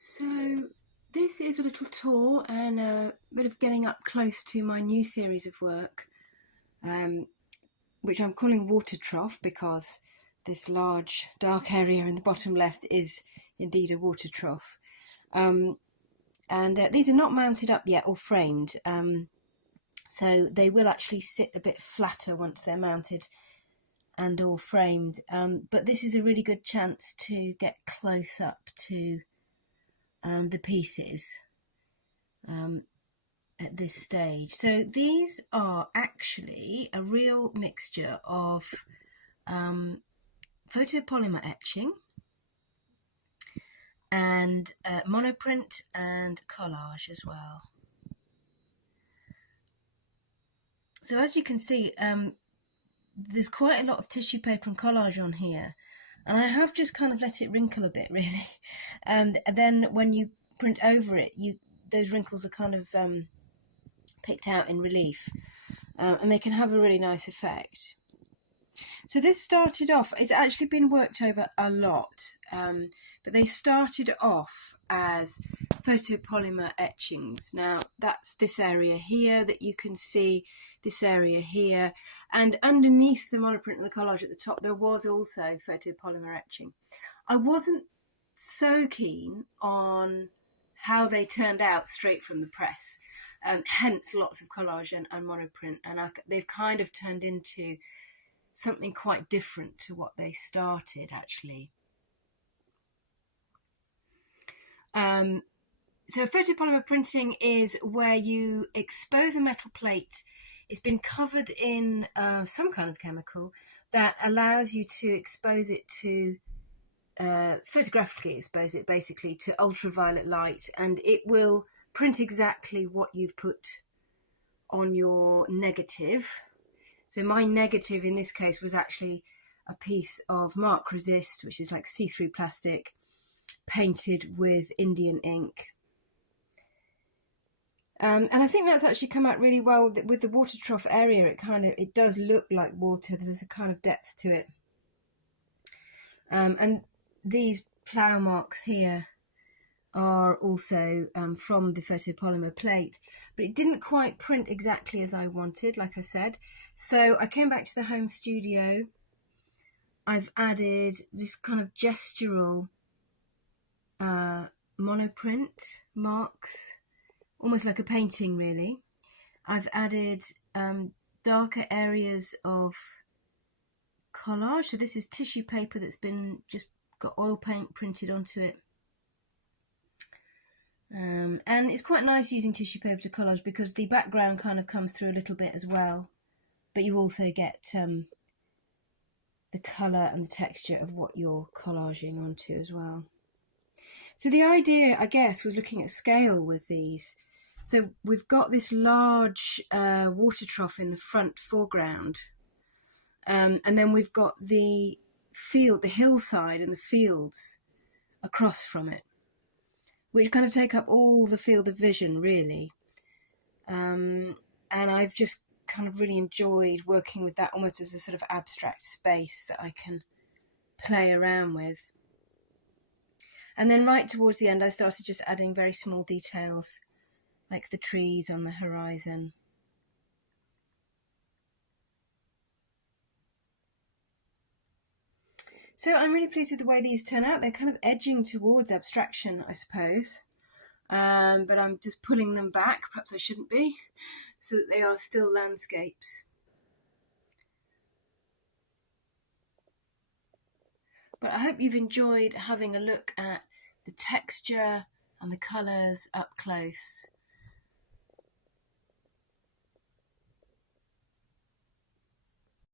So this is a little tour and a bit of getting up close to my new series of work, which I'm calling Water Trough because this large dark area in the bottom left is indeed a water trough. These are not mounted up yet or framed, so they will actually sit a bit flatter once they're mounted and or framed, but this is a really good chance to get close up to the pieces at this stage. So these are actually a real mixture of photopolymer etching and monoprint and collage as well. So as you can see, there's quite a lot of tissue paper and collage on here, and I have just kind of let it wrinkle a bit really, and then when you print over it, those wrinkles are kind of picked out in relief, and they can have a really nice effect. So this started off, it's actually been worked over a lot, but they started off as photopolymer etchings. Now that's this area here that you can see, this area here, and underneath the monoprint and the collage at the top there was also photopolymer etching. I wasn't so keen on how they turned out straight from the press, hence lots of collage and monoprint, and they've kind of turned into something quite different to what they started actually. So photopolymer printing is where you expose a metal plate. It's been covered in some kind of chemical that allows you to expose it to photographically expose it basically to ultraviolet light, and it will print exactly what you've put on your negative. So my negative in this case was actually a piece of mark resist, which is like see-through plastic, painted with Indian ink. And I think that's actually come out really well with the water trough area. It does look like water. There's a kind of depth to it. And these plough marks here are also from the photopolymer plate, but it didn't quite print exactly as I wanted, like I said. So I came back to the home studio. I've added this kind of gestural monoprint marks, almost like a painting really. I've added darker areas of collage. So this is tissue paper that's been just got oil paint printed onto it. And it's quite nice using tissue paper to collage because the background kind of comes through a little bit as well, but you also get the colour and the texture of what you're collaging onto as well. So the idea, I guess, was looking at scale with these. So we've got this large water trough in the front foreground, and then we've got the field, the hillside and the fields across from it, which kind of take up all the field of vision really. And I've just kind of really enjoyed working with that almost as a sort of abstract space that I can play around with. And then right towards the end I started just adding very small details like the trees on the horizon. So I'm really pleased with the way these turn out. They're kind of edging towards abstraction, I suppose, but I'm just pulling them back, perhaps I shouldn't be, so that they are still landscapes. But I hope you've enjoyed having a look at the texture and the colours up close.